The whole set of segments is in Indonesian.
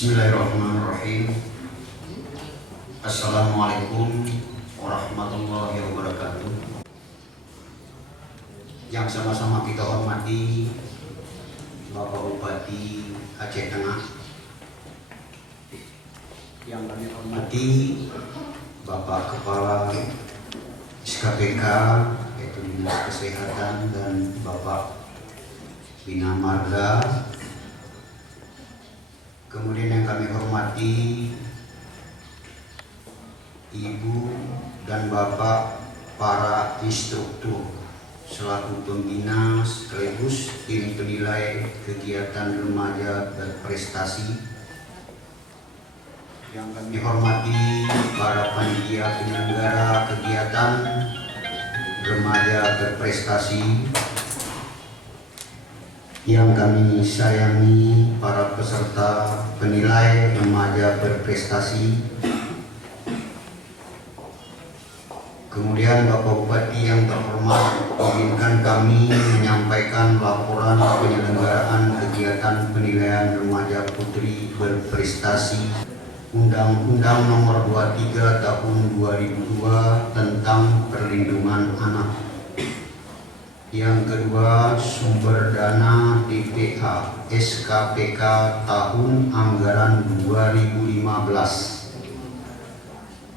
Bismillahirrahmanirrahim. Assalamualaikum warahmatullahi wabarakatuh. Yang sama-sama kita hormati Bapak Bupati Aceh Tengah, yang kami hormati Bapak Kepala SKPK yaitu Dinas Kesehatan dan Bapak Bina Marga. Kemudian yang kami hormati Ibu dan Bapak para instruktur selaku pembina sekaligus tim penilai kegiatan remaja berprestasi. Yang kami hormati para panitia penyelenggara kegiatan remaja berprestasi. Yang kami sayangi para peserta penilai remaja berprestasi. Kemudian Bapak Bupati yang terhormat, izinkan kami menyampaikan laporan penyelenggaraan kegiatan penilaian remaja putri berprestasi Undang-Undang Nomor 23 Tahun 2002 tentang Perlindungan Anak. Yang kedua, sumber dana DPA SKPK tahun anggaran 2015.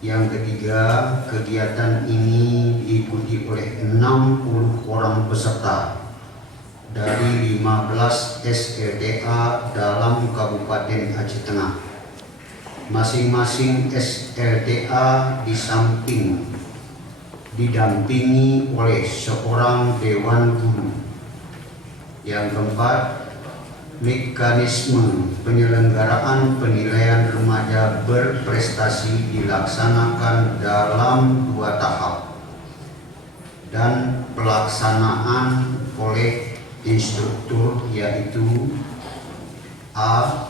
Yang ketiga, kegiatan ini diikuti oleh 60 orang peserta dari 15 SLTA dalam Kabupaten Aceh Tengah. Masing-masing SLTA didampingi oleh seorang dewan guru. Yang keempat, mekanisme penyelenggaraan penilaian remaja berprestasi dilaksanakan dalam 2 tahap dan pelaksanaan oleh instruktur, yaitu A.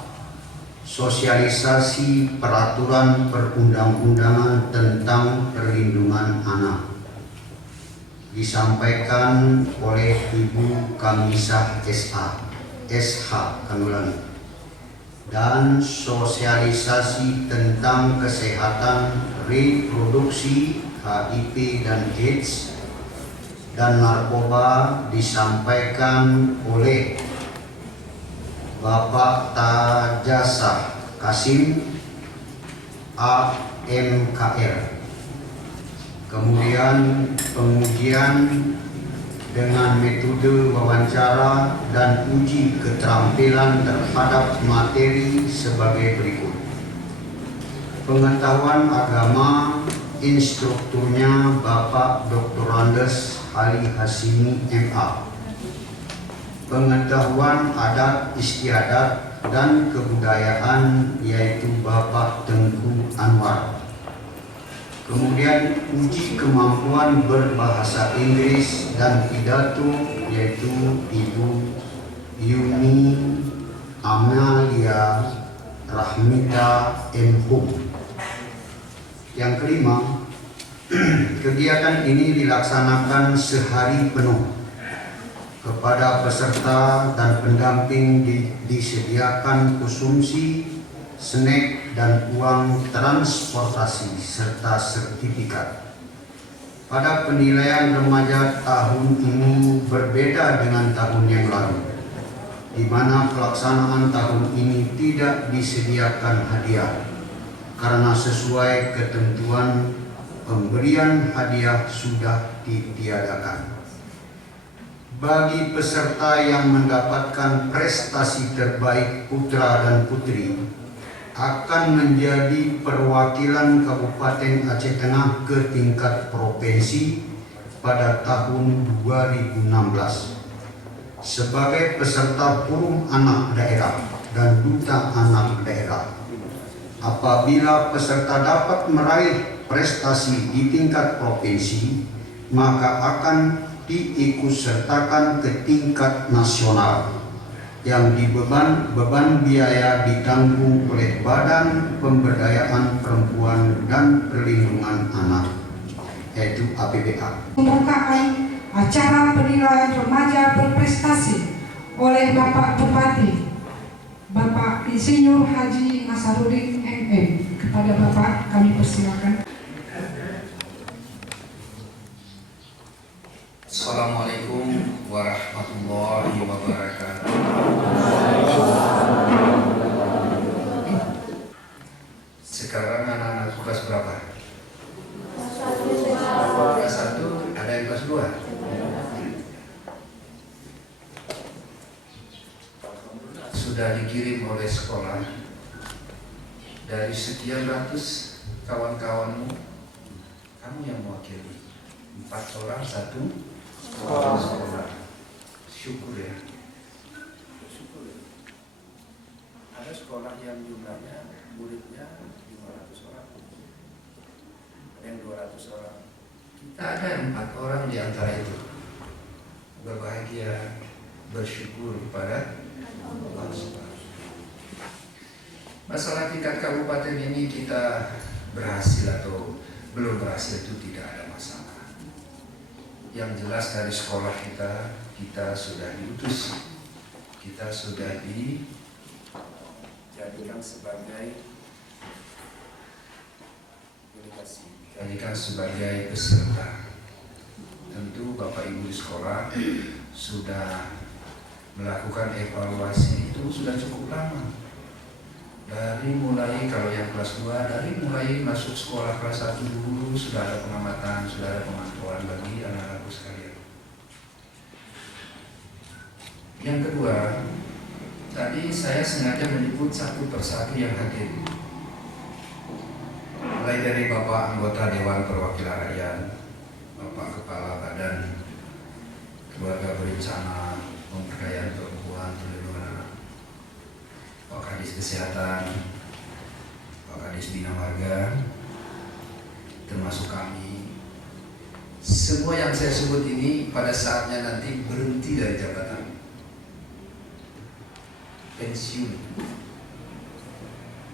Sosialisasi peraturan perundang-undangan tentang perlindungan anak disampaikan oleh Ibu Kamisah SH Kanulan, dan sosialisasi tentang kesehatan reproduksi HIV dan AIDS dan narkoba disampaikan oleh Bapak Tajasa Kasim AMKR. Kemudian pengujian dengan metode wawancara dan uji keterampilan terhadap materi sebagai berikut. Pengetahuan agama, instrukturnya Bapak Dr. Andes Ali Hasimi MA. Pengetahuan adat istiadat dan kebudayaan yaitu Bapak Tengku Anwar. Kemudian uji kemampuan berbahasa Inggris dan pidato yaitu Ibu Yuni Amalia Rahmita M. Hum. Yang kelima, kegiatan ini dilaksanakan sehari penuh. Kepada peserta dan pendamping disediakan konsumsi, snack dan uang transportasi serta sertifikat. Pada penilaian remaja tahun ini berbeda dengan tahun yang lalu, di mana pelaksanaan tahun ini tidak disediakan hadiah karena sesuai ketentuan pemberian hadiah sudah ditiadakan. Bagi peserta yang mendapatkan prestasi terbaik putra dan putri akan menjadi perwakilan Kabupaten Aceh Tengah ke tingkat provinsi pada tahun 2016 sebagai peserta forum anak daerah dan duta anak daerah. Apabila peserta dapat meraih prestasi di tingkat provinsi, maka akan diikutsertakan ke tingkat nasional yang beban biaya ditanggung oleh Badan Pemberdayaan Perempuan dan Perlindungan Anak, yaitu APBA. Pembukaan acara penilaian remaja berprestasi oleh Bapak Bupati Bapak Insinyur Haji Nasarudin MM. Kepada Bapak kami persilakan. Assalamualaikum warahmatullahi wabarakatuh. Sekarang anak-anak kelas berapa? Kelas 1, ada yang kelas 2? Sudah dikirim oleh sekolah dari sekian ratus kawan-kawanmu, kamu yang mewakili 4 orang, 1 sekolah. Syukur ya. Ada sekolah yang jumlahnya muridnya 500 orang, ada yang 200 orang. Kita ada 4 orang di antara itu. Berbahagia, bersyukur kepada Allah SWT. Masalah tingkat kabupaten ini kita berhasil atau belum berhasil itu tidak ada masalah. Yang jelas dari sekolah kita sudah diutus, kita sudah dijadikan sebagai peserta. Tentu Bapak Ibu di sekolah sudah melakukan evaluasi itu sudah cukup lama. Dari mulai kalau yang kelas 2 dari mulai masuk sekolah kelas 1 dulu sudah ada pengamatan, sudah ada pemantauan bagi anak-anakku sekalian. Yang kedua, tadi saya sengaja menyebut satu persatu yang hadir. Mulai dari Bapak anggota Dewan Perwakilan Rakyat, Bapak Kepala Badan Keluarga Berencana Pemberdayaan Perempuan Perlindungan Anak, Pak Kadis Kesehatan, Pak Kadis Bina Marga, termasuk kami. Semua yang saya sebut ini pada saatnya nanti berhenti dari jabatan, pensiun.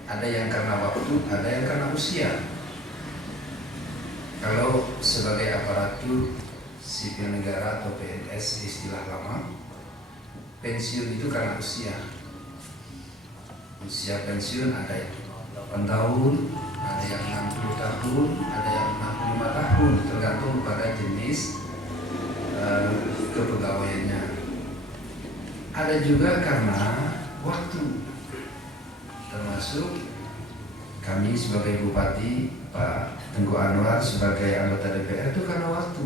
Ada yang karena waktu, ada yang karena usia. Kalau sebagai aparatur sipil negara atau PNS istilah lama, pensiun itu karena usia. Usia pensiun ada yang 8 tahun, ada yang 60 tahun, ada yang 65 tahun, tergantung pada jenis kepegawaiannya. Ada juga karena waktu, termasuk kami sebagai Bupati, Pak Tengku Anwar sebagai anggota DPR itu karena waktu.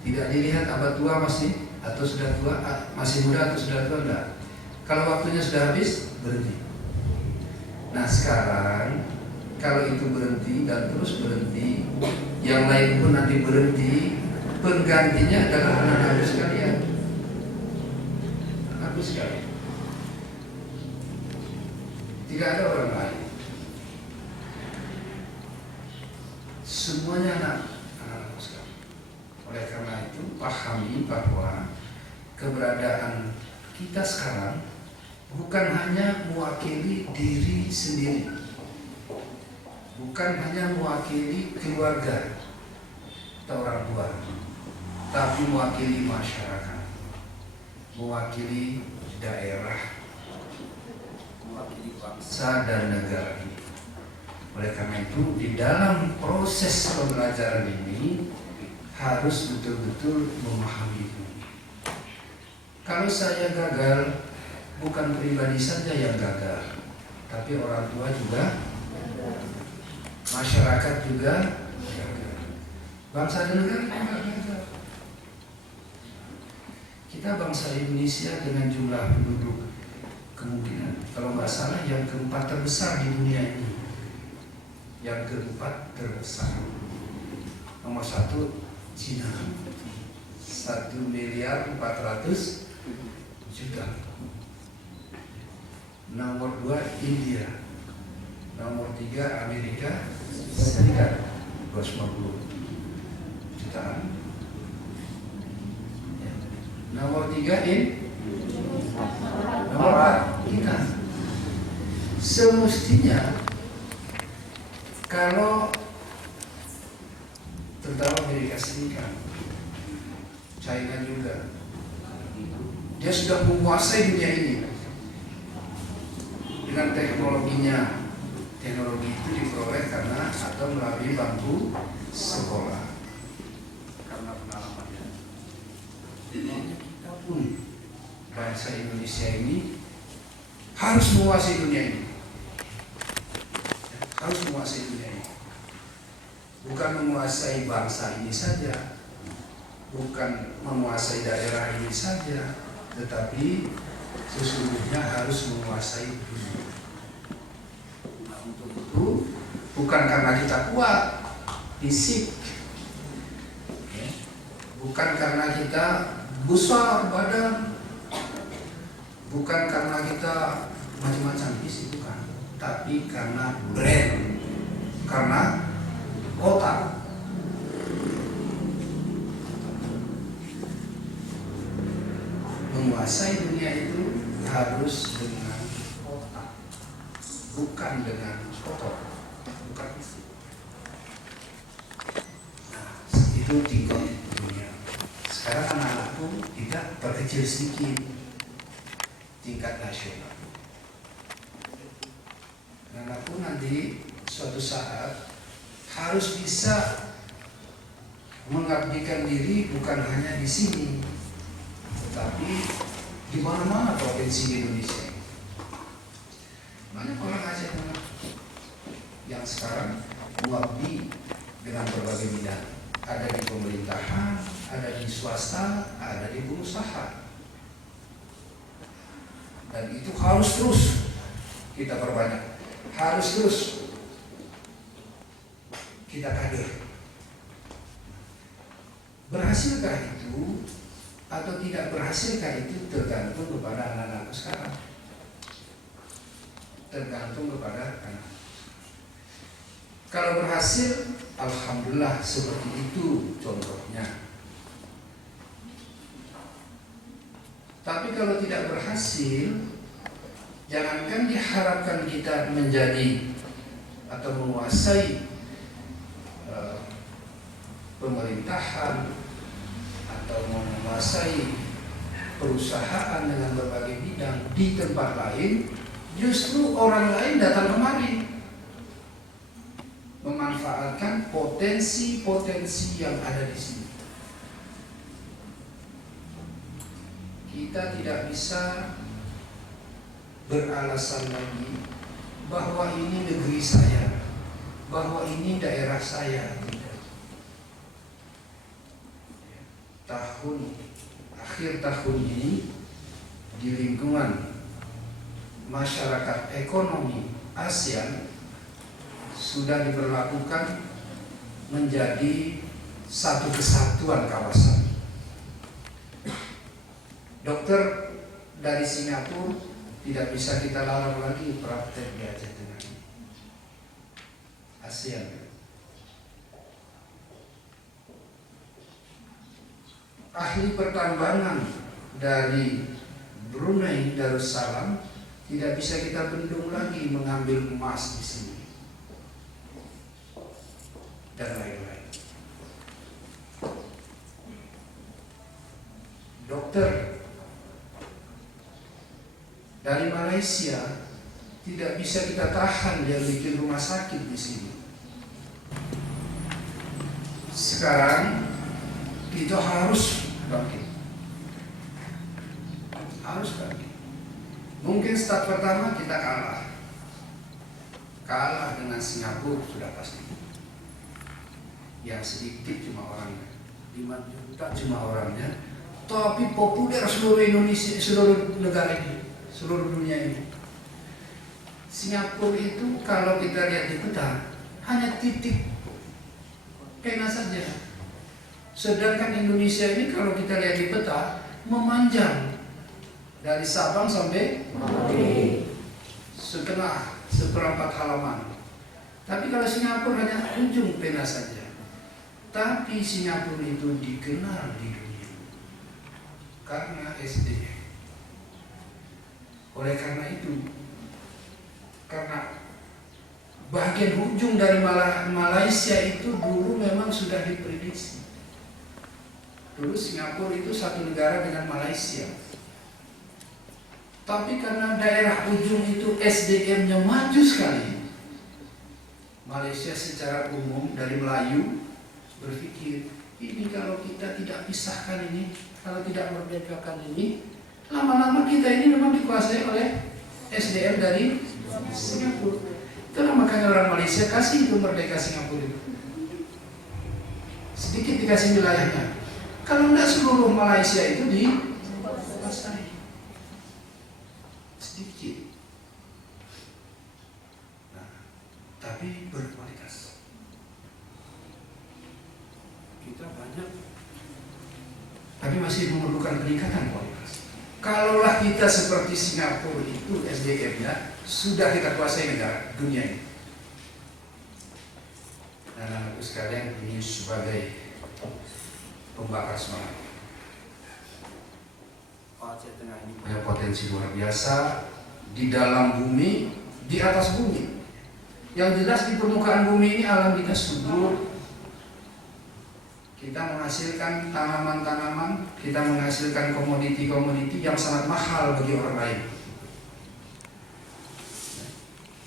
Tidak dilihat abad tua masih atau sudah tua, masih muda atau sudah tua, enggak. Kalau waktunya sudah habis, berhenti. Nah sekarang kalau itu berhenti dan terus berhenti, yang lain pun nanti berhenti, penggantinya adalah anak-anak sekalian. Aku sekali. Tidak ada orang lain. Semuanya anak-anak sekalian. Oleh karena itu pahami bahwa keberadaan kita sekarang bukan hanya mewakili diri sendiri, bukan hanya mewakili keluarga atau orang tua, tapi mewakili masyarakat, mewakili daerah, mewakili bangsa dan negara ini. Oleh karena itu di dalam proses pembelajaran ini harus betul-betul memahami itu. Kalau saya gagal, bukan pribadi saja yang gagal, tapi orang tua juga, masyarakat juga gagal, bangsa dan negara juga gagal. Kita bangsa Indonesia dengan jumlah penduduk kemungkinan kalau nggak salah yang keempat terbesar di dunia ini, yang keempat terbesar. Nomor 1 Cina, 1.400.000.000. Nomor 2 India, nomor 3 Amerika Serikat 250 jutaan. Nomor 3 nomor 4 kita. Semestinya kalau terutama Amerika Serikat, China juga, dia sudah menguasai dunia ini. dengan teknologinya. Teknologi itu diperoleh karena atau melalui bangku sekolah. Karena pengalamannya. Kita pun bangsa Indonesia ini harus menguasai dunia ini. Harus menguasai dunia ini. Bukan menguasai bangsa ini saja, bukan menguasai daerah ini saja, tetapi sesungguhnya harus menguasai dunia. Nah, untuk itu bukan karena kita kuat fisik, bukan karena kita besar badan, bukan karena kita macam-macam fisik, bukan, tapi karena brand, karena otak. Menguasai dunia itu harus dengan otak, bukan dengan otot, bukan fisik. Nah, itu tingkat dunia. Sekarang anak-anakku tidak terkecil sedikit tingkat nasional. Anak-anakku nanti suatu saat harus bisa mengabdikan diri bukan hanya di sini, tetapi di mana-mana provinsi di Indonesia. Banyak orang Aceh yang sekarang mengabdi dengan berbagai bidang. Ada di pemerintahan, ada di swasta, ada di pengusaha. Dan itu harus terus kita perbanyak, harus terus kita kader. Berhasilkah itu atau tidak berhasilkah itu tergantung kepada anak-anak sekarang. Tergantung kepada anak. Kalau berhasil, alhamdulillah seperti itu contohnya. Tapi kalau tidak berhasil, jangankan diharapkan kita menjadi atau menguasai pemerintahan atau menguasai perusahaan dengan berbagai bidang di tempat lain, justru orang lain datang kemari memanfaatkan potensi-potensi yang ada di sini. Kita tidak bisa beralasan lagi bahwa ini negeri saya, bahwa ini daerah saya. Akhir tahun ini di lingkungan masyarakat ekonomi ASEAN sudah diberlakukan menjadi satu kesatuan kawasan. Dokter dari Singapura tidak bisa kita larang lagi praktek di Aceh Tengah ini. ASEAN. Ahli pertambangan dari Brunei Darussalam tidak bisa kita bendung lagi mengambil emas di sini dan lain-lain. Dokter dari Malaysia tidak bisa kita tahan dia bikin rumah sakit di sini. Sekarang kita harus bangkit. Harus bangkit. Mungkin start pertama kita kalah dengan Singapura sudah pasti. Yang sedikit cuma orangnya, 5 juta cuma orangnya, tapi populer seluruh Indonesia, seluruh negara ini, seluruh dunia ini. Singapura itu kalau kita lihat di peta hanya titik pena saja. Sedangkan Indonesia ini kalau kita lihat di peta memanjang dari Sabang sampai seperempat halaman. Tapi kalau Singapura hanya ujung pena saja. Tapi Singapura itu dikenal di dunia karena SDM. Oleh karena itu, karena bagian ujung dari Malaysia itu dulu memang sudah diprediksi. Dulu Singapura itu satu negara dengan Malaysia. Tapi karena daerah ujung itu SDM-nya maju sekali, Malaysia secara umum dari Melayu berpikir, ini kalau kita tidak pisahkan ini, kalau tidak merdekakan ini, lama-lama kita ini memang dikuasai oleh SDM dari Singapura. Itulah makanya orang Malaysia kasih itu merdeka Singapura itu. Sedikit dikasih wilayahnya. Kalau tidak seluruh Malaysia itu dikuasai. Sedikit. Nah, tapi berkualitas. Kita banyak, tapi masih memerlukan peningkatan kualitas. Kalaulah kita seperti Singapura itu SDM-nya sudah kita kuasai negara dunia ini. Dan anakku sekalian, ini sebagai pembakar semangat. Aceh Tengah ini punya potensi luar biasa di dalam bumi, di atas bumi. Yang jelas di permukaan bumi ini alam kita subur. Kita menghasilkan tanaman-tanaman, kita menghasilkan komoditi-komoditi yang sangat mahal bagi orang lain.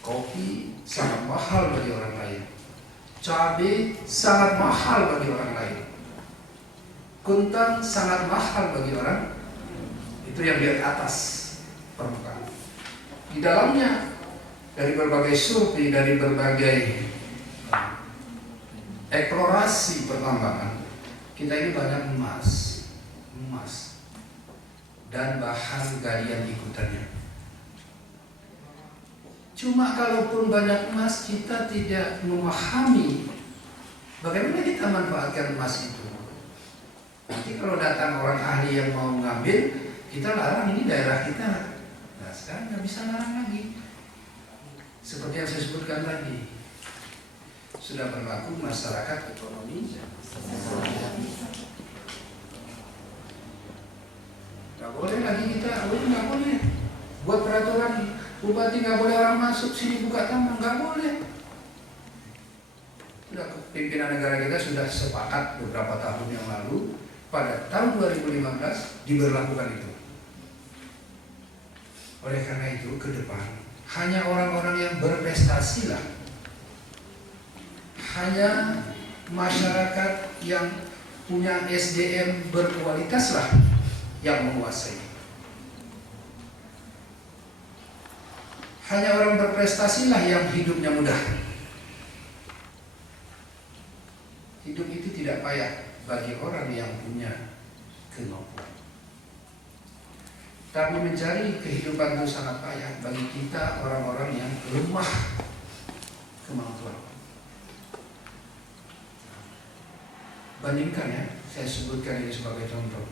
Kopi sangat mahal bagi orang lain. Cabai sangat mahal bagi orang lain. Kuntang sangat mahal bagi orang. Itu yang di atas permukaan. Di dalamnya, dari berbagai survei, dari berbagai eksplorasi pertambangan, kita ini banyak emas dan bahan galian ikutannya. Cuma kalaupun banyak emas, kita tidak memahami bagaimana kita manfaatkan emas itu. Nanti kalau datang orang ahli yang mau ngambil, kita larang, ini daerah kita. Nah, sekarang nggak bisa larang lagi. Seperti yang saya sebutkan tadi, sudah berlaku masyarakat ekonomi. Nggak boleh lagi kita, nggak boleh buat peraturan bupati nggak boleh orang masuk sini buka tambang, nggak boleh. Sudah pimpinan negara kita sudah sepakat beberapa tahun yang lalu, pada tahun 2015 diberlakukan itu. Oleh karena itu ke depan hanya orang-orang yang berprestasi lah, hanya masyarakat yang punya SDM berkualitas lah yang menguasai. Hanya orang berprestasi lah yang hidupnya mudah. Hidup itu tidak payah bagi orang yang punya kemampuan. Tapi mencari kehidupan itu sangat payah bagi kita orang-orang yang lemah kemampuan. Bandingkan ya, saya sebutkan ini sebagai contoh.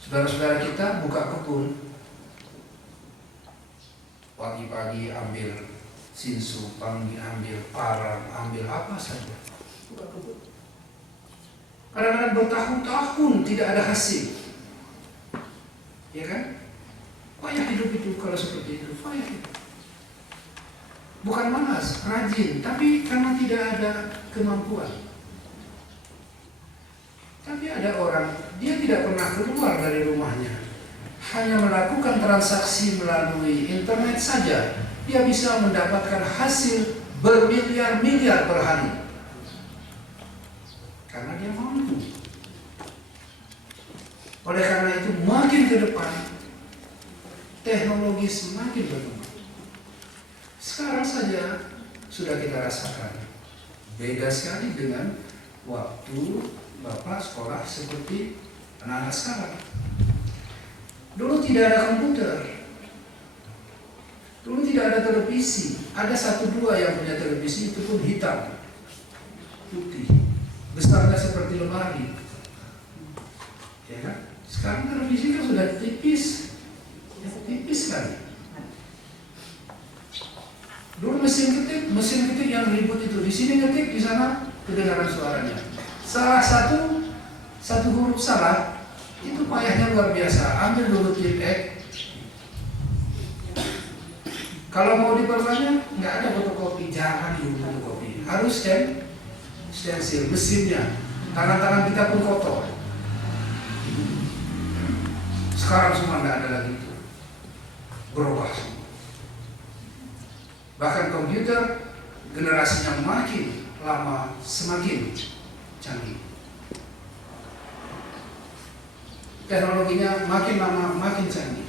Saudara-saudara kita buka kebun, pagi-pagi ambil sinsu, pagi ambil parang, ambil apa saja, buka kebun. Kadang-kadang bertahun-tahun tidak ada hasil, ya kan? Payah hidup itu kalau seperti itu, payah hidup. Bukan malas, rajin, tapi karena tidak ada kemampuan. Tapi ada orang, dia tidak pernah keluar dari rumahnya, hanya melakukan transaksi melalui internet saja, dia bisa mendapatkan hasil bermiliar-miliar per hari. Karena dia mampu. Oleh karena itu makin ke depan, teknologi semakin berkembang. Sekarang saja sudah kita rasakan, beda sekali dengan waktu Bapak sekolah seperti anak-anak sekarang. Dulu tidak ada komputer, dulu tidak ada televisi. Ada 1-2 yang punya televisi, itu pun hitam, putih, besarnya seperti lemari. Ya kan? Sekarang televisi kan sudah tipis, ya, tipis sekali. Dulu mesin ketik yang ribut itu, di sini ketik, di sana kedengaran suaranya. Salah satu huruf salah, itu payahnya luar biasa. Ambil dulu tip X. Kalau mau diperbanyak, nggak ada fotokopi, jangan dulu fotokopi. Harus stensil, mesinnya. Tangan-tangan kita pun kotor. Sekarang semua nggak ada lagi itu. berubah. Bahkan komputer generasinya makin lama semakin canggih. Teknologinya makin lama makin canggih.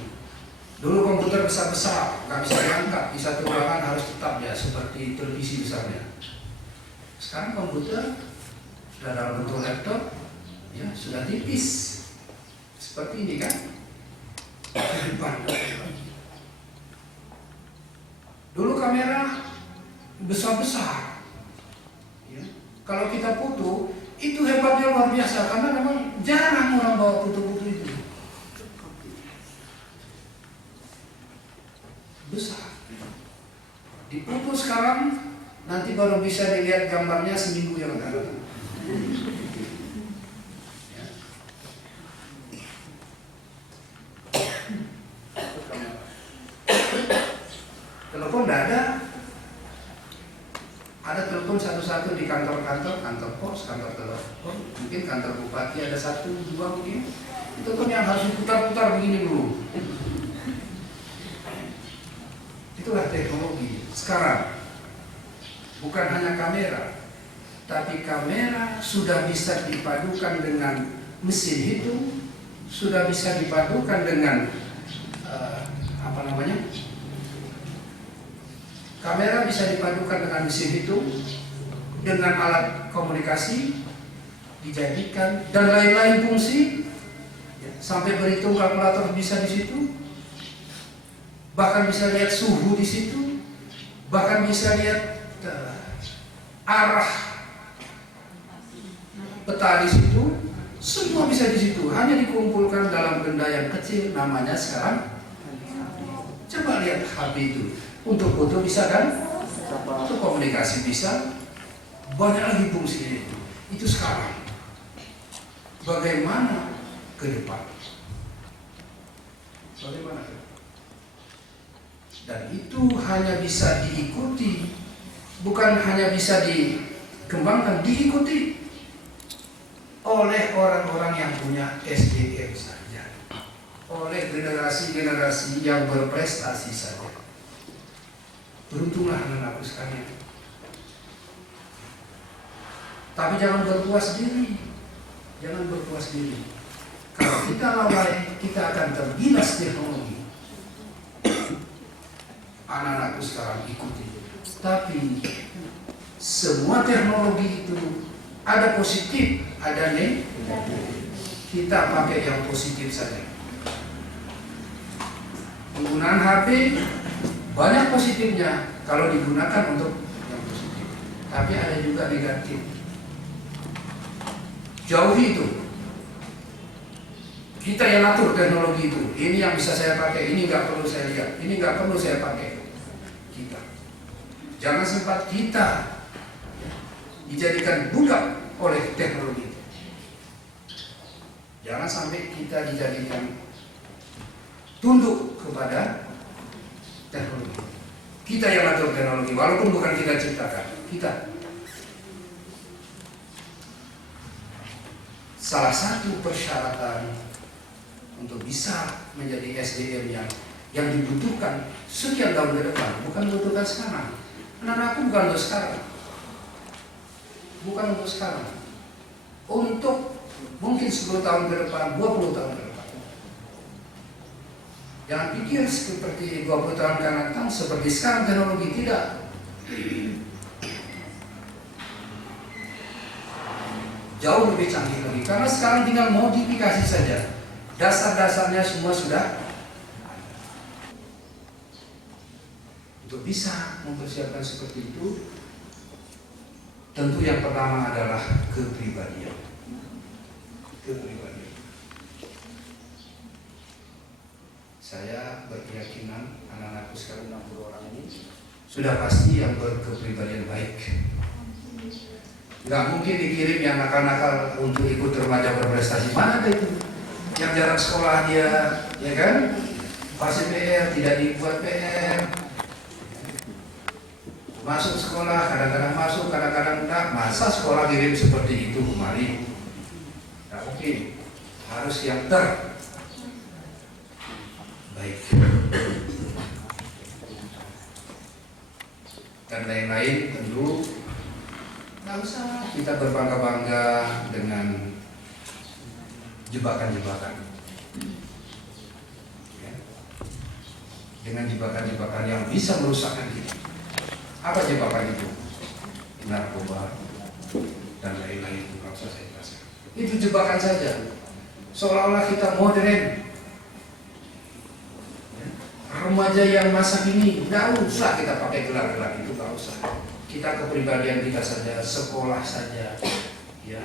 Dulu komputer besar-besar, nggak bisa diangkat, di satu ruangan harus tetap ya seperti televisi besarnya. Sekarang komputer sudah dalam bentuk laptop, ya sudah tipis, seperti ini kan? Dulu kamera besar-besar, ya. Kalau kita foto itu hebatnya luar biasa karena memang jarang orang bawa foto-foto itu. Besar. Dipoto sekarang nanti baru bisa dilihat gambarnya seminggu yang akan datang. Ya. Telepon tidak ada. Ada telepon satu-satu di kantor-kantor, kantor pos, kantor telepon, mungkin kantor bupati ada 1, 2 mungkin. Itu kan yang harus diputar-putar begini dulu. Itulah teknologi. Sekarang bukan hanya kamera, tapi kamera sudah bisa dipadukan dengan mesin hitung, sudah bisa dipadukan dengan kamera bisa dipadukan dengan mesin hitung, dengan alat komunikasi dijadikan dan lain-lain fungsi, sampai berhitung kalkulator bisa di situ. Bahkan bisa lihat suhu di situ, bahkan bisa lihat arah peta di situ, semua bisa di situ. Hanya dikumpulkan dalam benda yang kecil, namanya sekarang. Coba lihat HP itu, untuk foto bisa kan, untuk komunikasi bisa, banyak lagi fungsinya itu. Itu sekarang. Bagaimana ke depan? Bagaimana ke depan? Dan itu hanya bisa diikuti, bukan hanya bisa dikembangkan, diikuti oleh orang-orang yang punya SDM saja, oleh generasi-generasi yang berprestasi saja. Beruntunglah anak-anakku sekalian. Tapi jangan berpuas diri, jangan berpuas diri. Kalau kita lalai, kita akan tergilas teknologi. Anak-anakku sekarang ikuti. Tapi semua teknologi itu ada positif, ada negatif. Kita pakai yang positif saja. Penggunaan HP banyak positifnya kalau digunakan untuk yang positif. Tapi ada juga negatif. Jauhi itu. Kita yang atur teknologi itu. Ini yang bisa saya pakai, ini nggak perlu saya lihat, ini nggak perlu saya pakai. Kita. Jangan sempat kita dijadikan budak oleh teknologi. Jangan sampai kita dijadikan tunduk kepada teknologi. Kita yang atur teknologi, walaupun bukan kita ciptakan. Kita. Salah satu persyaratan untuk bisa menjadi SDM yang dibutuhkan sekian tahun ke depan, bukan dibutuhkan sekarang. Anak-anakku bukan untuk sekarang, bukan untuk sekarang, untuk mungkin 10 tahun ke depan, 20 tahun ke depan. Jangan pikir seperti 20 tahun ke depan seperti sekarang teknologi, tidak. Jauh lebih canggih lagi, karena sekarang tinggal modifikasi saja. Dasar-dasarnya semua sudah. Untuk bisa mempersiapkan seperti itu, tentu yang pertama adalah kepribadian. Kepribadian. Saya berkeyakinan anak-anakku sekarang 60 orang ini sudah pasti yang berkepribadian baik. Nggak mungkin dikirim yang nakal-nakal untuk ikut remaja berprestasi. Mana ada itu? Yang jarang sekolah dia, ya kan? Pasti PR, tidak dibuat PR. Masuk sekolah, kadang-kadang masuk, kadang-kadang enggak. Masa sekolah kirim seperti itu kemarin? Nggak mungkin. Harus yang terbaik. dan lain-lain. Tentu nggak usah kita berbangga-bangga dengan jebakan-jebakan, ya. Dengan jebakan-jebakan yang bisa merusakkan kita. Apa jebakan itu? Narkoba dan lain-lain itu nggak usah saya jelaskan. Itu jebakan saja, seolah-olah kita modern. Remaja yang masa kini nggak usah kita pakai gelar-gelar itu, nggak usah. Kita kepribadian kita saja, sekolah saja, ya,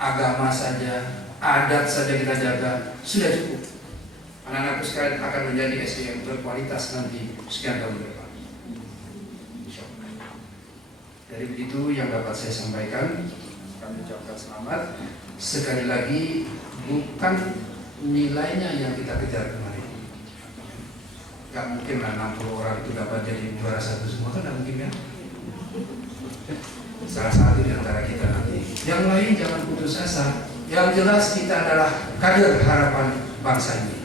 agama saja, adat saja kita jaga, sudah cukup. Anak-anakku sekalian akan menjadi SDM berkualitas nanti sekian tahun ke depan. Dari begitu yang dapat saya sampaikan, kami ucapkan selamat. Sekali lagi, bukan nilainya yang kita kejar kemarin. Gak mungkin lah 60 orang itu dapat jadi juara satu semua, kan gak mungkin ya. Salah satu di antara kita nanti. Yang lain jangan putus asa. Yang jelas kita adalah kader harapan bangsa ini.